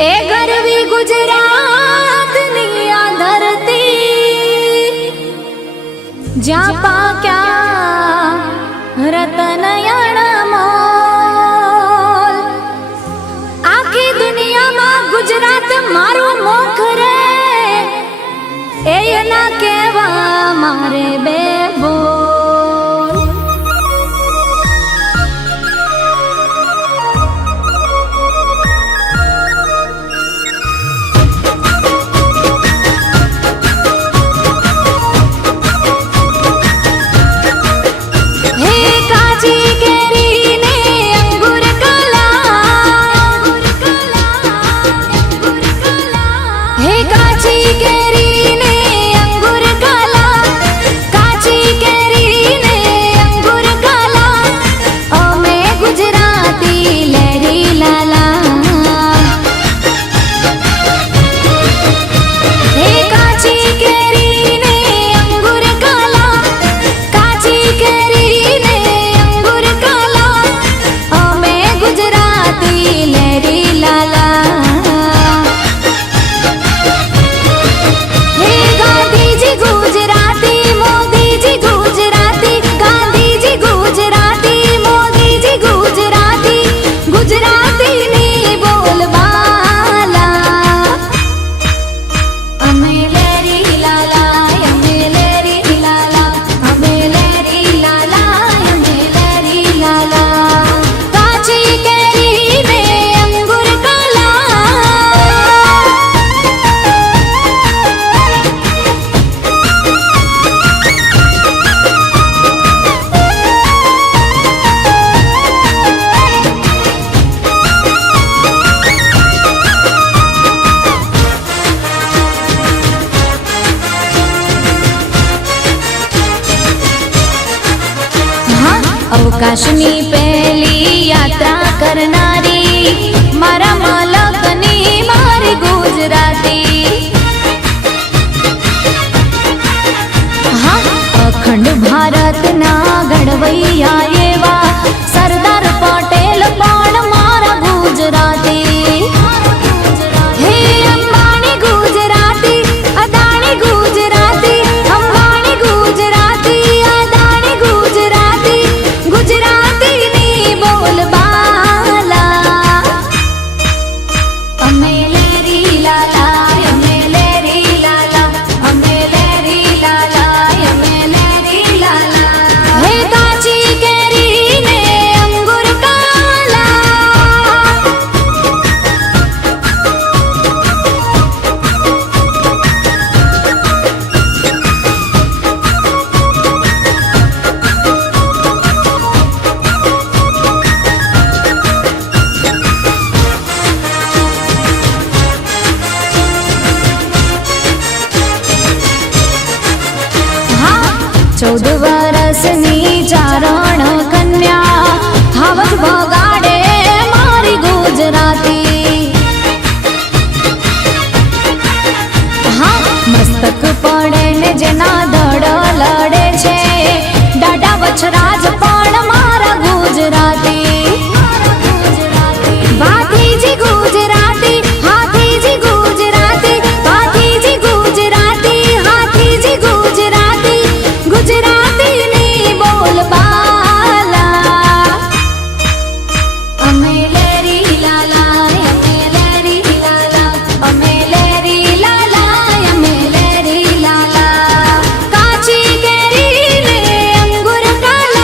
ए गरवी गुजरात नी आ धरती ज्या पाक्या रतन अणमोल आखी दुनिया में गुजरात मारो मुख रे ए ना केवा मारे बेबो अवकाशनी पहली यात्रा करनारी मारा मालकनी मारी गुजराती हाँ अखंड भारत ना घड़वैया एवा सरदार पटेल पण मारा गुजराती हे अंबानी गुजराती अदानी गुजराती अंबानी गुजराती अदानी गुजराती गुजराती नी बोल बाला अमे लेरी लाला अमे लेरी लाला अमे लेरी लाला अमे लेरी लाला हे काची केरी ने अंगूर काला हाँ 14 वर्षनी चारण कन्या हावज बगाड़े मारी गुजराती हाँ मस्तक पड़े ने जेना दड़ लड़े छे डाडा वछराज पण मारा गुजराती भातीजी गुजराती हाथीजी गुजराती भातीजी गुजराती हाथीजी गुजराती गुजराती नी बोल बाला अमे लेरी लाला अमे लेरी लाला अमे लेरी लाला अमे लेरी लाला काची केरी ने अंगूर काला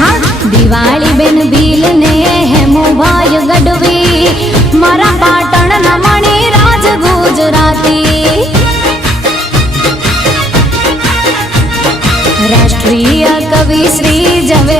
हाँ दिवाળી बेन भील ने हेमो भाई गढ़वी मारा पाटण न मणि राज गुजराती राष्ट्रीय कवि श्री जवे